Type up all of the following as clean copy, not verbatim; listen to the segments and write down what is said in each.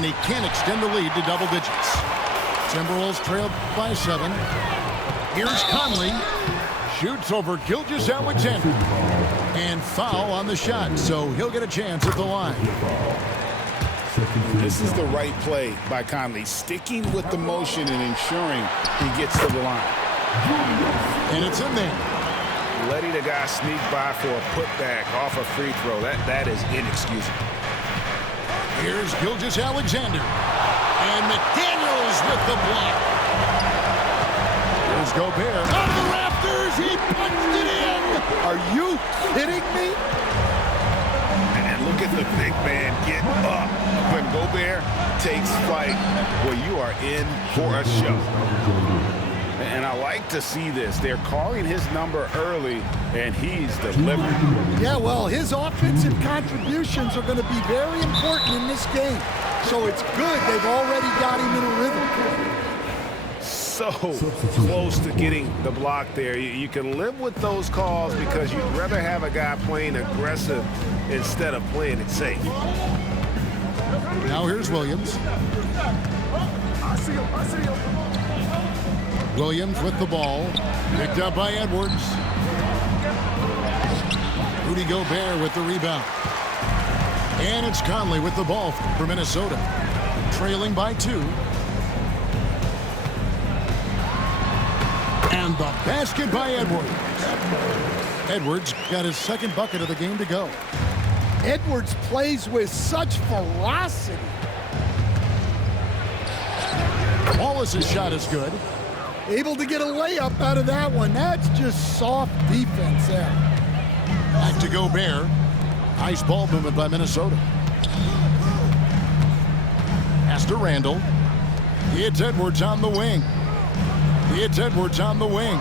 and he can't extend the lead to double digits. Timberwolves trail by 7. Here's Conley. Shoots over Gilgeous-Alexander. And foul on the shot, so he'll get a chance at the line. This is the right play by Conley, sticking with the motion and ensuring he gets to the line. And it's in there. Letting a guy sneak by for a putback off a free throw, that is inexcusable. Here's Gilgeous-Alexander. And McDaniels with the block. Here's Gobert. Out of the rafters, he punched it in. Are you kidding me? And look at the big man get up. When Gobert takes flight, well, you are in for a show. And I like to see this. They're calling his number early, and he's delivered. Yeah, well, his offensive contributions are going to be very important in this game. So it's good they've already got him in a rhythm. So close to getting the block there. You can live with those calls because you'd rather have a guy playing aggressive instead of playing it safe. Now here's Williams. Williams with the ball. Picked up by Edwards. Rudy Gobert with the rebound. And it's Conley with the ball for Minnesota. Trailing by 2. And the basket by Edwards. Edwards got his second bucket of the game to go. Edwards plays with such ferocity. Wallace's shot is good. Able to get a layup out of that one. That's just soft defense there. Back to Gobert. Nice ball movement by Minnesota. Pass to Randall. It's Edwards on the wing. It's Edwards on the wing.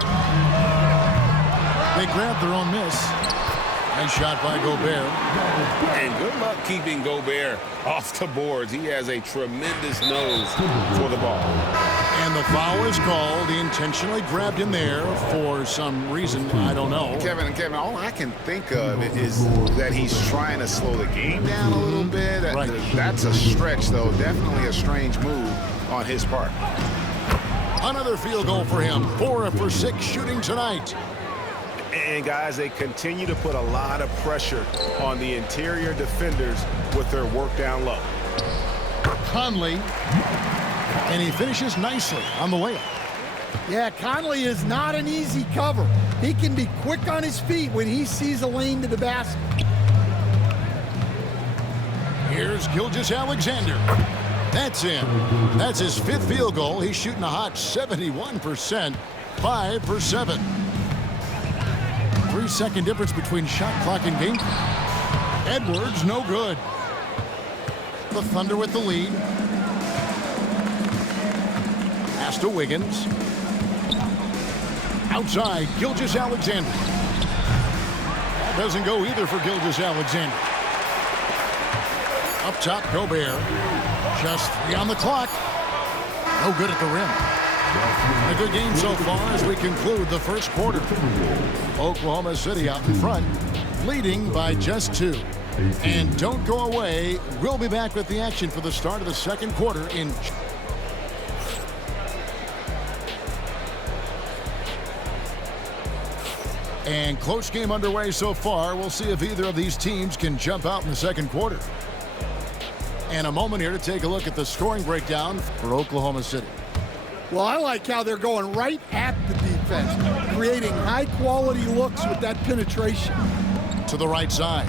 They grabbed their own miss. Nice shot by Gobert. And good luck keeping Gobert off the boards. He has a tremendous nose for the ball. And the foul is called. He intentionally grabbed him there for some reason. I don't know. Kevin, all I can think of is that he's trying to slow the game down a little bit. Right. That's a stretch, though. Definitely a strange move on his part. Another field goal for him. 4 for 6 shooting tonight. And, guys, they continue to put a lot of pressure on the interior defenders with their work down low. Conley. And he finishes nicely on the layup. Yeah, Conley is not an easy cover. He can be quick on his feet when he sees a lane to the basket. Here's Gilgeous-Alexander. That's in. That's his 5th field goal. He's shooting a hot 71%. 5 for 7. 3-second difference between shot clock and game. Edwards, no good. The Thunder with the lead. Pass to Wiggins. Outside, Gilgeous-Alexander. That doesn't go either for Gilgeous-Alexander. Up top, Gobert. Just 3 on the clock. No good at the rim. A good game so far as we conclude the first quarter. Oklahoma City out in front, leading by just 2. And don't go away. We'll be back with the action for the start of the second quarter in... And close game underway so far. We'll see if either of these teams can jump out in the second quarter. And a moment here to take a look at the scoring breakdown for Oklahoma City. Well, I like how they're going right at the defense, creating high-quality looks with that penetration. To the right side.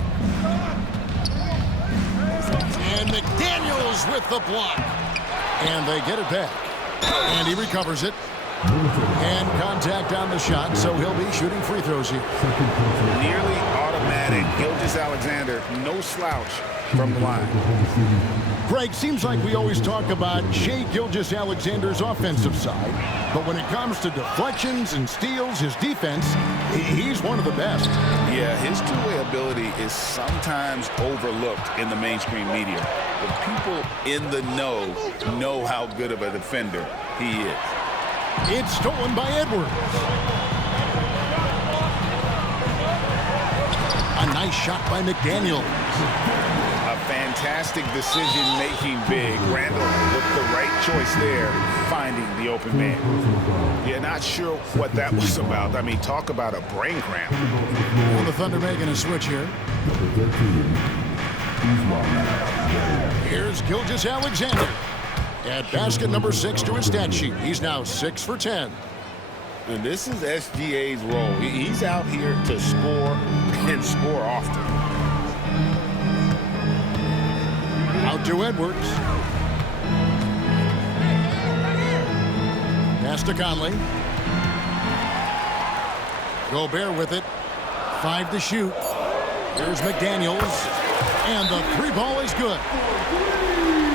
And McDaniels with the block. And they get it back. And he recovers it. And contact on the shot, so he'll be shooting free throws here. Nearly automatic. Gilgeous-Alexander, no slouch from the line. Greg, seems like we always talk about Shai Gilgeous-Alexander's offensive side, but when it comes to deflections and steals, his defense, he's one of the best. Yeah, his two-way ability is sometimes overlooked in the mainstream media. But people in the know how good of a defender he is. It's stolen by Edwards. A nice shot by McDaniels. A fantastic decision-making big. Randall with the right choice there, finding the open man. Yeah, not sure what that was about. I mean, talk about a brain cramp. Well, the Thunder making a switch here. Here's Gilgeous-Alexander at basket number 6 to his stat sheet. He's now 6 for 10. And this is SGA's role. He's out here to score and score often. Out to Edwards. Pass to Conley. Gobert with it. 5 to shoot. Here's McDaniels. And the 3 ball is good.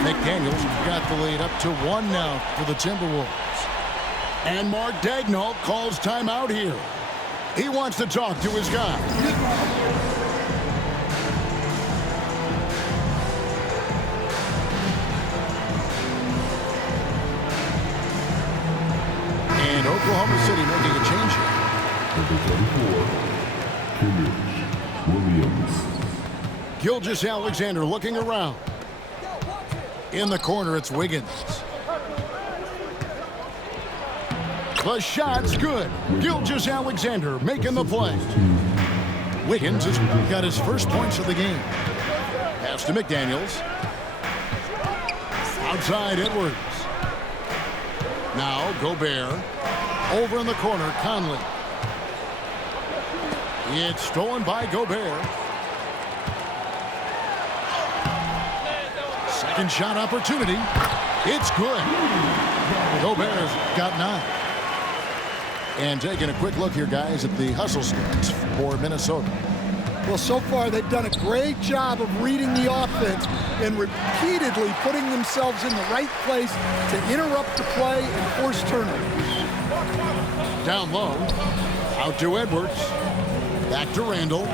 McDaniels got the lead up to 1 now for the Timberwolves. And Mark Daigneault calls timeout here. He wants to talk to his guy. And Oklahoma City making a change here. Number 34, Williams. Gilgeous-Alexander looking around. In the corner, it's Wiggins. The shot's good. Gilgeous-Alexander making the play. Wiggins has got his first points of the game. Pass to McDaniels. Outside Edwards. Now Gobert. Over in the corner, Conley. It's stolen by Gobert. Second shot opportunity. It's good. Gobert's got 9. And taking a quick look here, guys, at the hustle stats for Minnesota. Well, so far they've done a great job of reading the offense and repeatedly putting themselves in the right place to interrupt the play and force turnovers. Down low. Out to Edwards. Back to Randall.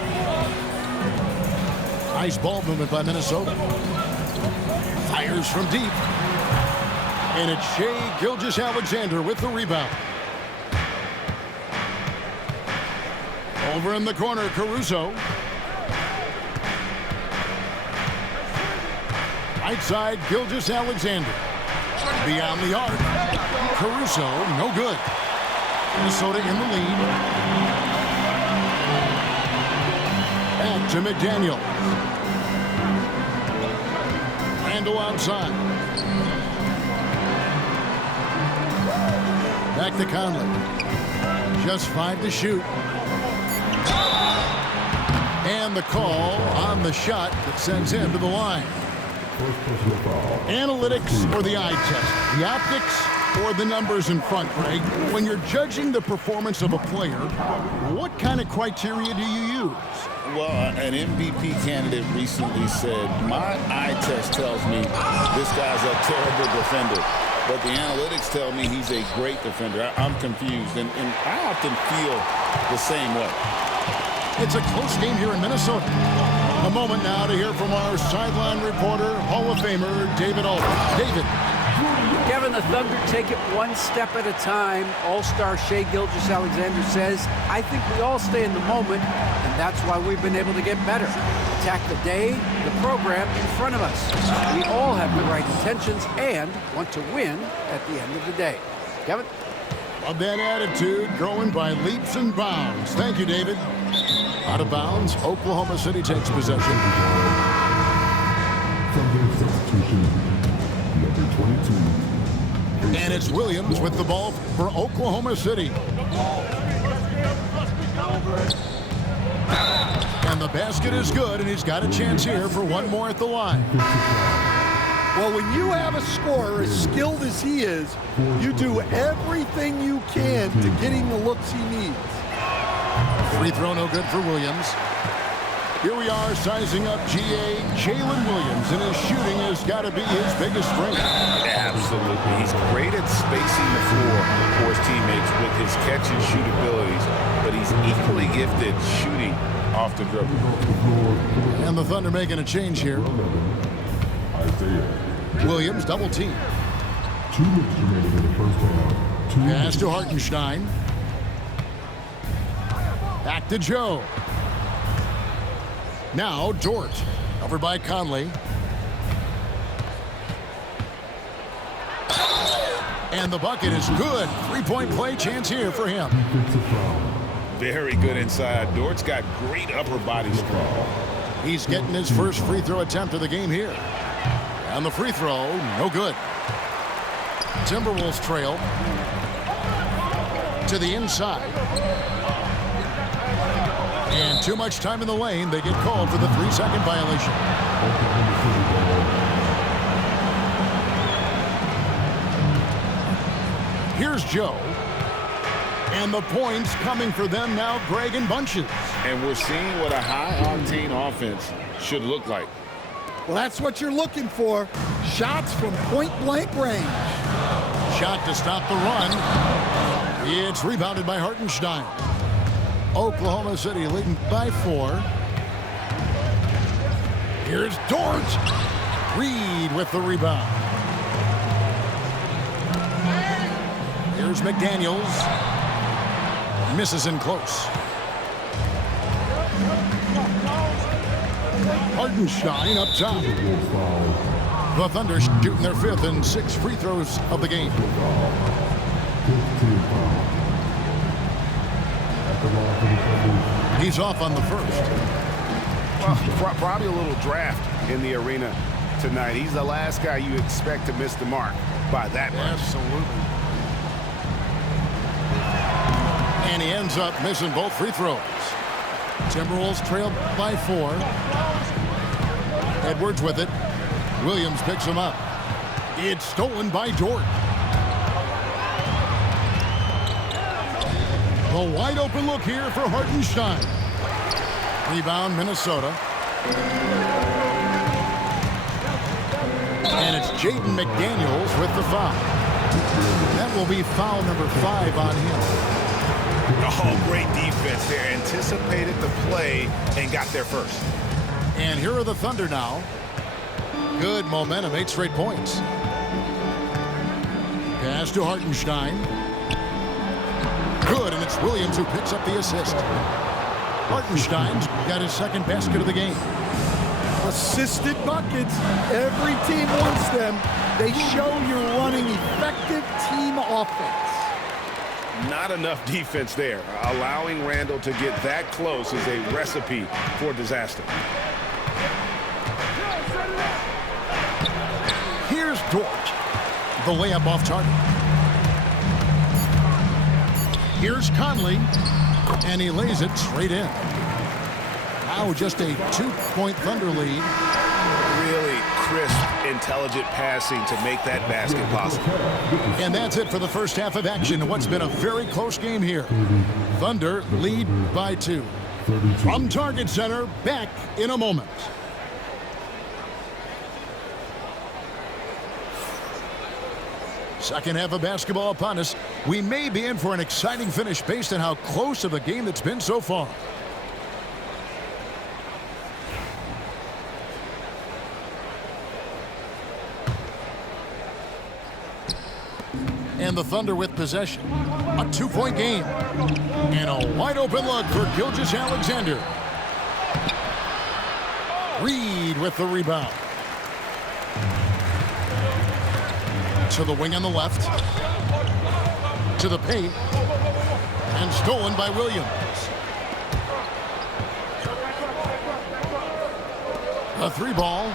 Nice ball movement by Minnesota. Fires from deep. And it's Shai Gilgeous-Alexander with the rebound. Over in the corner, Caruso. Right side, Gilgeous-Alexander. Beyond the arc. Caruso, no good. Minnesota in the lead. Back to McDaniel. Randall outside. Back to Conley. Just 5 to shoot. And the call on the shot that sends him to the line. Analytics or the eye test? The optics or the numbers in front, Greg? When you're judging the performance of a player, what kind of criteria do you use? Well, an MVP candidate recently said, my eye test tells me this guy's a terrible defender, but the analytics tell me he's a great defender. I'm confused, and I often feel the same way. It's a close game here in Minnesota. A moment now to hear from our sideline reporter, Hall of Famer David Aldridge. David. Kevin, the Thunder take it one step at a time. All-star Shai Gilgeous-Alexander says, I think we all stay in the moment, and that's why we've been able to get better. Attack the day, the program in front of us. We all have the right intentions and want to win at the end of the day. Kevin? Love that attitude, growing by leaps and bounds. Thank you, David. Out of bounds, Oklahoma City takes possession. From their substitution, number 22. And it's Williams with the ball for Oklahoma City. And the basket is good, and he's got a chance here for one more at the line. Well, when you have a scorer as skilled as he is, you do everything you can to get him the looks he needs. Free throw no good for Williams. Here we are sizing up GA Jalen Williams, and his shooting has got to be his biggest strength. Absolutely. He's great at spacing the floor for his teammates with his catch and shoot abilities, but he's equally gifted shooting off the dribble. And the Thunder making a change here. Williams double team. 2 minutes remaining in the first half. Pass to Hartenstein. Back to Joe. Now Dort. Over by Conley. And the bucket is good. Three-point play chance here for him. Defensive foul. Very good inside. Dort's got great upper body strength. He's getting his first free throw attempt of the game here. And the free throw, no good. Timberwolves trail to the inside. And too much time in the lane. They get called for the 3-second violation. Oklahoma City ball. Here's Joe. And the points coming for them now, Greg, in bunches. And we're seeing what a high-octane offense should look like. Well, that's what you're looking for. Shots from point-blank range. Shot to stop the run. It's rebounded by Hartenstein. Oklahoma City leading by 4. Here's Dort. Reed with the rebound. Here's McDaniels. Misses in close. Hartenstein up top. Timberwolves foul. The Thunder shooting their 5th and 6th free throws of the game. 15 foul. At the line for the Thunder. He's off on the first. Well, probably a little draft in the arena tonight. He's the last guy you expect to miss the mark by that much. Absolutely. And he ends up missing both free throws. Timberwolves trail by 4. Edwards with it. Williams picks him up. It's stolen by Dort. The wide open look here for Hartenstein. Rebound Minnesota. And it's Jaden McDaniels with the foul. That will be foul number 5 on him. Oh, great defense there. Anticipated the play and got there first. And here are the Thunder now. Good momentum, 8 straight points. Pass to Hartenstein. Good, and it's Williams who picks up the assist. Hartenstein's got his 2nd basket of the game. Assisted buckets. Every team wants them. They show you're running effective team offense. Not enough defense there. Allowing Randall to get that close is a recipe for disaster. Here's Dort. The layup off target. Here's Conley. And he lays it straight in. Now just a 2-point Thunder lead. Really crisp, intelligent passing to make that basket possible. And that's it for the first half of action in what's been a very close game here. Thunder lead by 2. From Target Center, back in a moment. Second half of basketball upon us. We may be in for an exciting finish based on how close of a game it's been so far. And the Thunder with possession. A 2-point game. And a wide open look for Gilgeous-Alexander. Reed with the rebound. To the wing on the left. To the paint. And stolen by Williams. A 3-ball.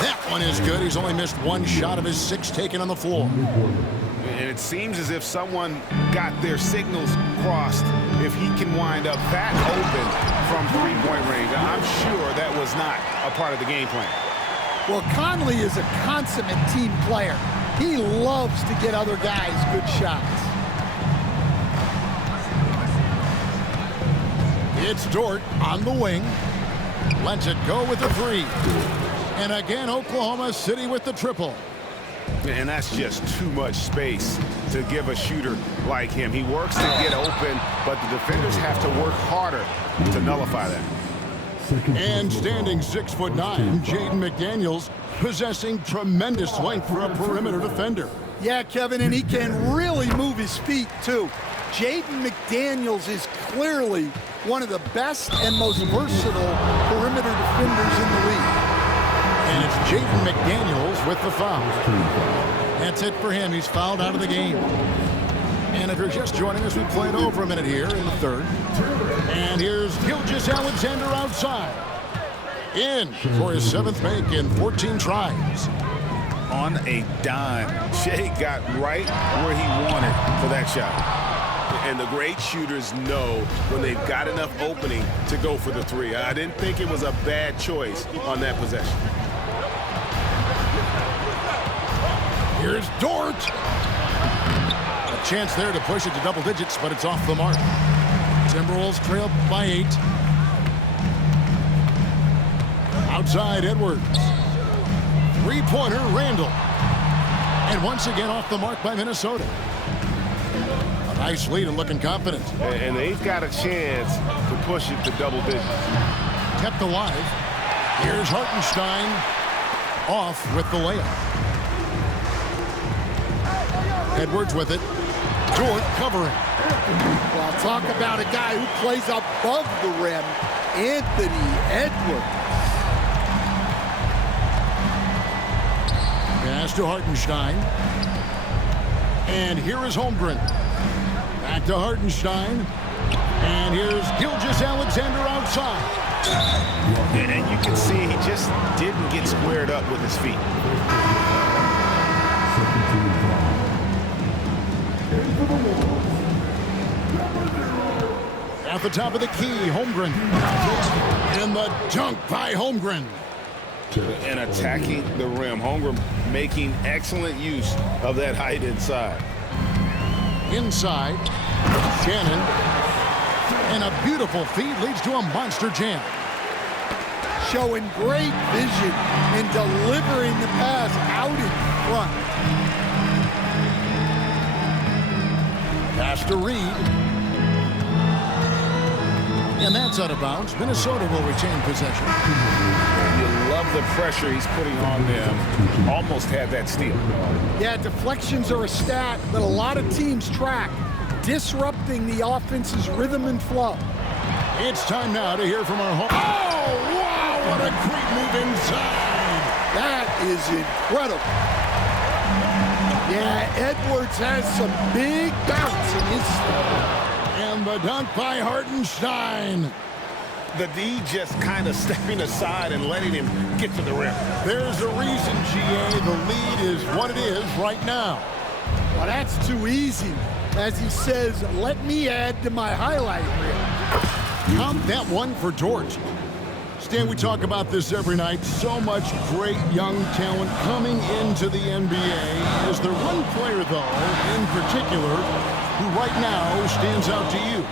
That one is good. He's only missed 1 shot of his 6 taken on the floor. And it seems as if someone got their signals crossed if he can wind up that open from 3-point range. I'm sure that was not a part of the game plan. Well, Conley is a consummate team player. He loves to get other guys good shots. It's Dort on the wing. Lets it go with the 3. And again, Oklahoma City with the triple. And that's just too much space to give a shooter like him. He works to get open, but the defenders have to work harder to nullify that. And standing 6'9", Jaden McDaniels, possessing tremendous length for a perimeter defender. Yeah, Kevin, and he can really move his feet, too. Jaden McDaniels is clearly one of the best and most versatile perimeter defenders in the league. And it's Jaden McDaniels with the foul. That's it for him. He's fouled out of the game. And if you're just joining us, we played over a minute here in the third. And here's Gilgeous-Alexander outside. In for his 7th make in 14 tries. On a dime, Shea got right where he wanted for that shot. And the great shooters know when they've got enough opening to go for the three. I didn't think it was a bad choice on that possession. Here's Dort. A chance there to push it to double digits, but it's off the mark. Timberwolves trail by 8. Outside Edwards. Three-pointer Randall. And once again off the mark by Minnesota. A nice lead and looking confident. And they've got a chance to push it to double digits. Kept alive. Here's Hartenstein off with the layup. Edwards with it. Dort covering. Well, talk about a guy who plays above the rim. Anthony Edwards. Pass to Hartenstein. And here is Holmgren. Back to Hartenstein. And here's Gilgeous-Alexander outside. And you can see he just didn't get squared up with his feet. At the top of the key, Holmgren. And the dunk by Holmgren. And attacking the rim. Holmgren making excellent use of that height inside. Inside, Shannon. And a beautiful feed leads to a monster jam. Showing great vision and delivering the pass out in front. Pass to Reed. And that's out of bounds. Minnesota will retain possession. You love the pressure he's putting on them. Almost had that steal. Yeah, deflections are a stat that a lot of teams track, disrupting the offense's rhythm and flow. It's time now to hear from our home. Oh, wow, what a great move inside. That is incredible. Yeah, Edwards has some big bounce in his step. And the dunk by Hartenstein. The D just kind of stepping aside and letting him get to the rim. There's a reason, GA, the lead is what it is right now. Well, that's too easy. As he says, let me add to my highlight reel. Count that one for Dort. Stan, we talk about this every night. So much great young talent coming into the NBA. Is there one player, though, in particular, who right now stands out to you?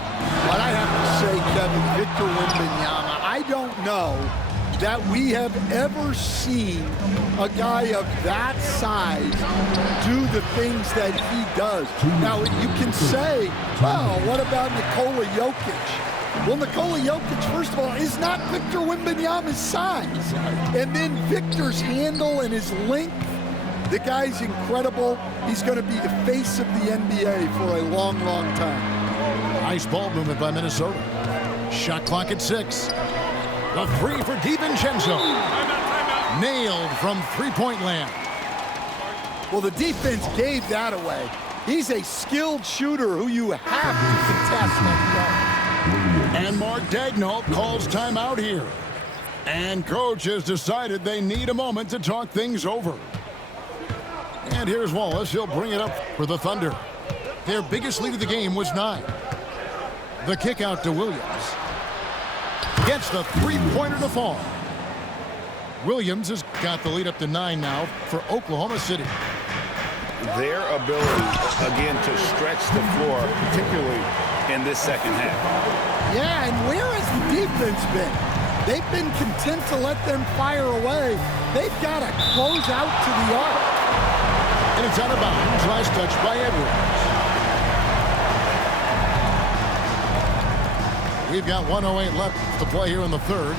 But I have to say, Kevin, Victor Wembanyama, I don't know that we have ever seen a guy of that size do the things that he does. Now, you can say, well, what about Nikola Jokic? Well, Nikola Jokic, first of all, is not Victor Wembanyama's size. And then Victor's handle and his length, the guy's incredible. He's going to be the face of the NBA for a long, long time. Nice ball movement by Minnesota. Shot clock at 6. The three for DiVincenzo. Nailed from three-point land. Well, the defense gave that away. He's a skilled shooter who you have to contest up front. And Mark Daigneault calls timeout here. And coach has decided they need a moment to talk things over. And here's Wallace. He'll bring it up for the Thunder. Their biggest lead of the game was 9. The kick out to Williams. Gets the three-pointer to fall. Williams has got the lead up to 9 now for Oklahoma City. Their ability, again, to stretch the floor, particularly in this second half. Yeah, and where has the defense been? They've been content to let them fire away. They've got to close out to the arc. And it's out of bounds. Last touch by Edwards. We've got 1:08 left to play here in the third.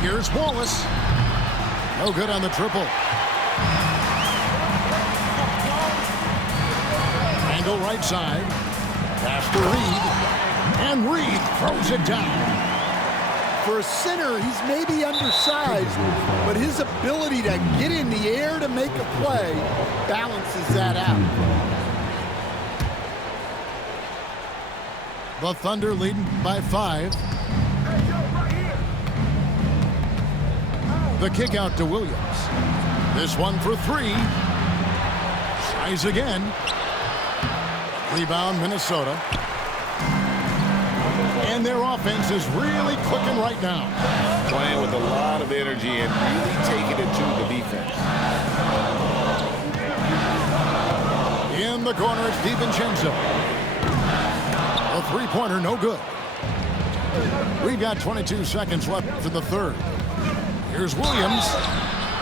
Here's Wallace. No good on the triple. Angle right side. Pass to Reed. And Reed throws it down. For a center, he's maybe undersized, but his ability to get in the air to make a play balances that out. The Thunder leading by 5. The kick out to Williams. This one for 3. Tries again. Rebound, Minnesota. And their offense is really clicking right now. Playing with a lot of energy and really taking it to the defense. In the corner, it's DiVincenzo. A three-pointer, no good. We've got 22 seconds left in the third. Here's Williams.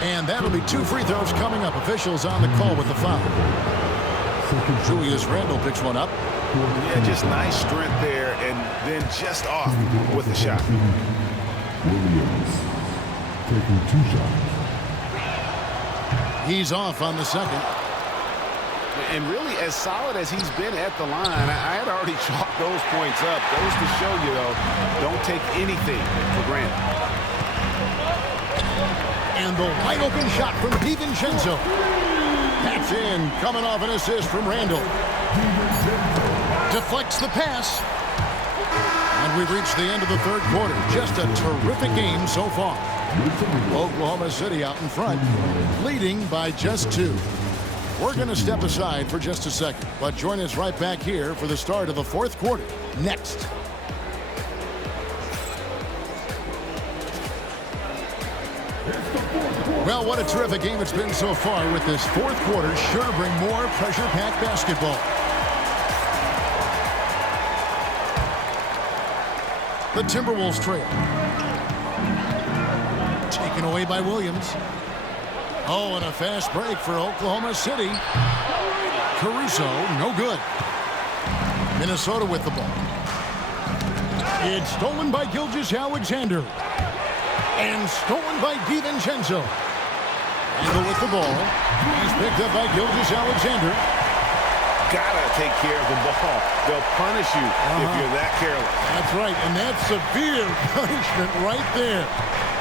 And that'll be 2 free throws coming up. Officials on the call with the foul. Julius Randle picks one up. Yeah, just nice strength there, and then just off with the shot. Williams taking 2 shots. He's off on the second. And really, as solid as he's been at the line, I had already chalked those points up. Goes to show you, though, don't take anything for granted. And the wide open shot from DiVincenzo. That's in, coming off an assist from Randle. Deflects the pass. And we've reached the end of the third quarter. Just a terrific game so far. Oklahoma City out in front, leading by just 2. We're going to step aside for just a second, but join us right back here for the start of the fourth quarter next. Well, what a terrific game it's been so far with this fourth quarter. Sure to bring more pressure-packed basketball. The Timberwolves trail. Taken away by Williams. Oh, and a fast break for Oklahoma City. Caruso, no good. Minnesota with the ball. It's stolen by Gilgeous-Alexander. And stolen by DiVincenzo. Randle with the ball. He's picked up by Gilgeous-Alexander. Gotta take care of the ball. They'll punish you if you're that careless. That's right, and that's severe punishment right there.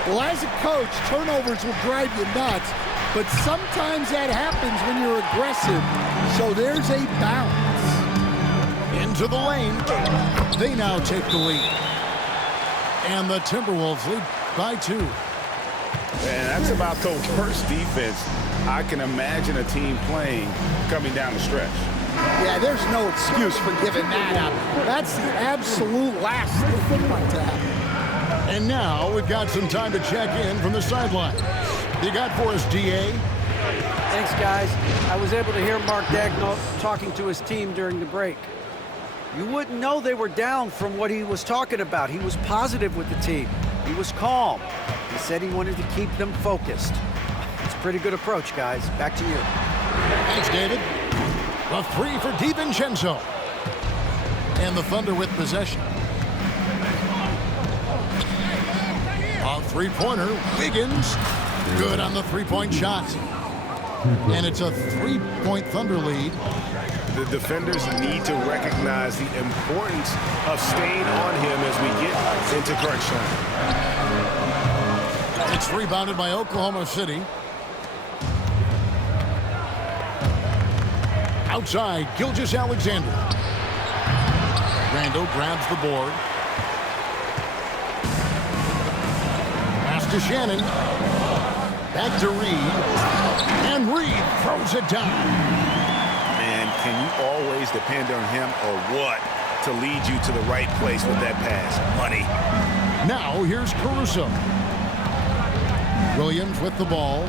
Well, as a coach, turnovers will drive you nuts, but sometimes that happens when you're aggressive. So there's a balance. Into the lane. They now take the lead. And the Timberwolves lead by 2. And that's about the worst defense I can imagine a team playing coming down the stretch. Yeah, there's no excuse for giving that up. That's the absolute last thing you want to happen. And now we've got some time to check in from the sideline. You got for us, DA? Thanks, guys. I was able to hear Mark Daigneault talking to his team during the break. You wouldn't know they were down from what he was talking about. He was positive with the team. He was calm. He said he wanted to keep them focused. It's a pretty good approach, guys. Back to you. Thanks, David. A 3 for DiVincenzo. And the Thunder with possession. A three-pointer. Wiggins. Good on the three-point shot. And it's a 3-point Thunder lead. The defenders need to recognize the importance of staying on him as we get into crunch time. It's rebounded by Oklahoma City. Outside, Gilgeous-Alexander. Randle grabs the board. Pass to Shannon. Back to Reed. And Reed throws it down. Man, can you always depend on him or what to lead you to the right place with that pass? Money. Now here's Caruso. Williams with the ball.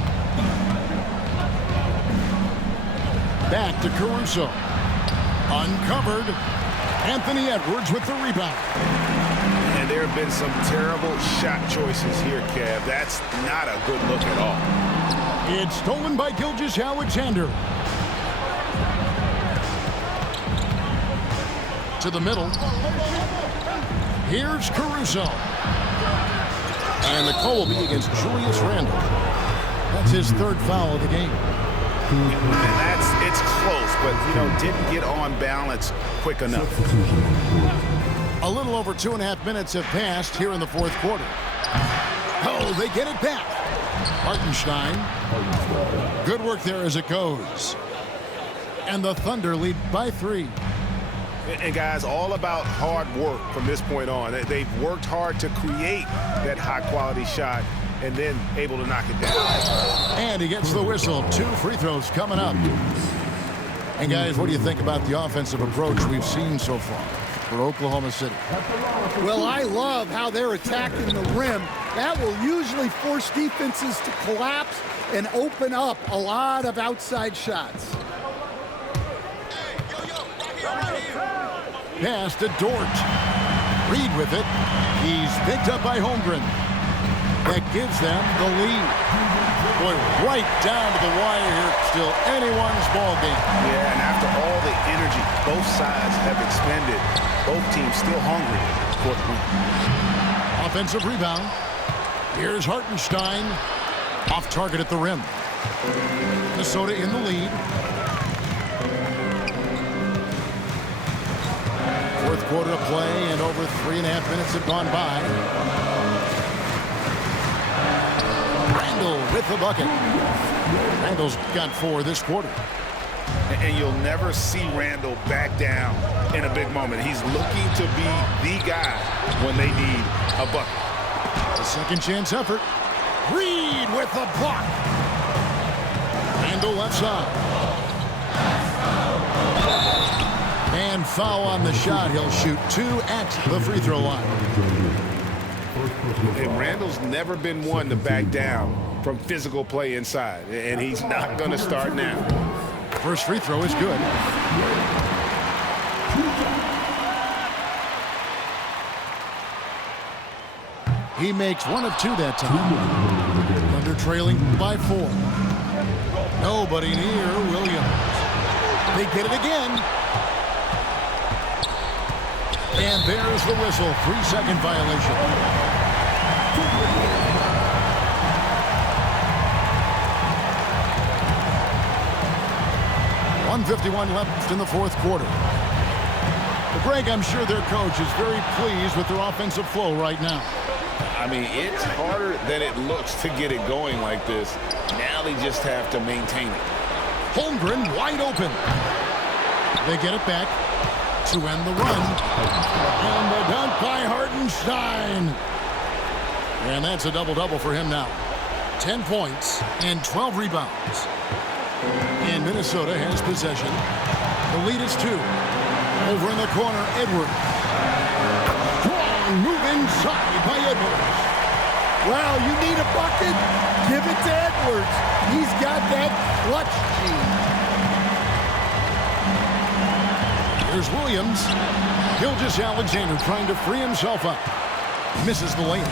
Back to Caruso. Uncovered. Anthony Edwards with the rebound. And there have been some terrible shot choices here, Kev. That's not a good look at all. It's stolen by Gilgeous-Alexander. To the middle. Here's Caruso. And the call will be against Julius Randle. That's his third foul of the game. And it's close, but, didn't get on balance quick enough. A little over 2.5 minutes have passed here in the fourth quarter. Oh, they get it back. Hartenstein. Good work there as it goes. And the Thunder lead by 3. And guys, all about hard work from this point on. They've worked hard to create that high-quality shot and then able to knock it down. And he gets the whistle. 2 free throws coming up. And guys, what do you think about the offensive approach we've seen so far for Oklahoma City? Well, I love how they're attacking the rim. That will usually force defenses to collapse and open up a lot of outside shots. Pass to Dort. Reed with it. He's picked up by Holmgren. That gives them the lead. Boy, right down to the wire here. Still anyone's ball game. Yeah, and after all the energy both sides have expended, both teams still hungry for the win. Offensive rebound. Here's Hartenstein. Off target at the rim. Minnesota in the lead. Fourth quarter of play, and over 3.5 minutes have gone by. Randall with the bucket. Randall's got 4 this quarter. And you'll never see Randall back down in a big moment. He's looking to be the guy when they need a bucket. A second chance effort. Reed with the block. Randall left side. And foul on the shot. He'll shoot 2 at the free throw line. And Randall's never been one to back down from physical play inside. And he's not going to start now. First free throw is good. He makes 1 of 2 that time. Under trailing by 4. Nobody near Williams. They get it again. And there's the whistle. 3-second violation. .151 left in the fourth quarter. But Greg, I'm sure their coach is very pleased with their offensive flow right now. I mean, it's harder than it looks to get it going like this. Now they just have to maintain it. Holmgren wide open. They get it back to end the run. And the dunk by Hartenstein. And that's a double-double for him now. 10 points and 12 rebounds. And Minnesota has possession. The lead is 2. Over in the corner, Edwards. Strong move inside by Edwards. Well, you need a bucket? Give it to Edwards. He's got that clutch gene. Here's Williams. Gilgeous-Alexander trying to free himself up. Misses the lane.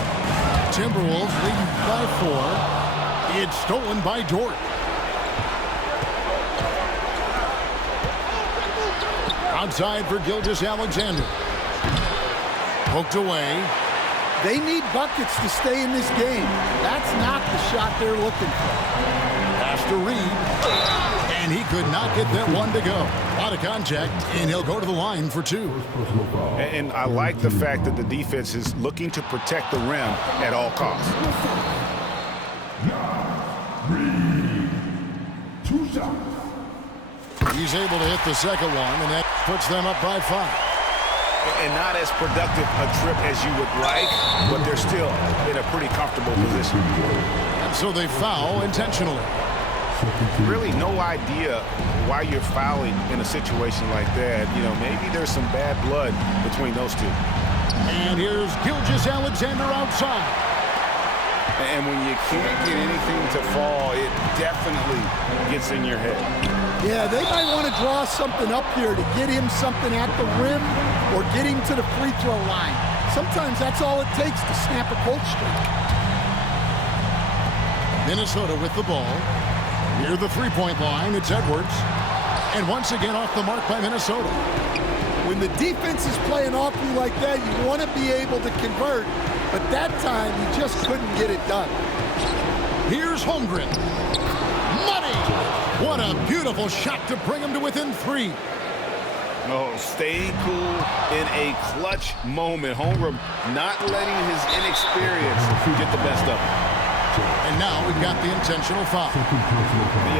Timberwolves leading by 4. It's stolen by Dort. Outside for Gilgeous-Alexander. Poked away. They need buckets to stay in this game. That's not the shot they're looking for. Pass to Reed. And he could not get that one to go. Out of contact, and he'll go to the line for 2. And I like the fact that the defense is looking to protect the rim at all costs. Reed. 2 shots. He's able to hit the second one, and that puts them up by 5. And not as productive a trip as you would like, but they're still in a pretty comfortable position. And so they foul intentionally. Really no idea why you're fouling in a situation like that. Maybe there's some bad blood between those two. And here's Gilgeous-Alexander outside. And when you can't get anything to fall, it definitely gets in your head. Yeah, they might want to draw something up here to get him something at the rim or get him to the free throw line. Sometimes that's all it takes to snap a cold streak. Minnesota with the ball. Near the three-point line, it's Edwards. And once again off the mark by Minnesota. When the defense is playing off you like that, you want to be able to convert. But that time, he just couldn't get it done. Here's Holmgren. Money! What a a beautiful shot to bring him to within 3. Oh, staying cool in a clutch moment. Holmgren not letting his inexperience get the best of him. And now we've got the intentional foul. Yeah.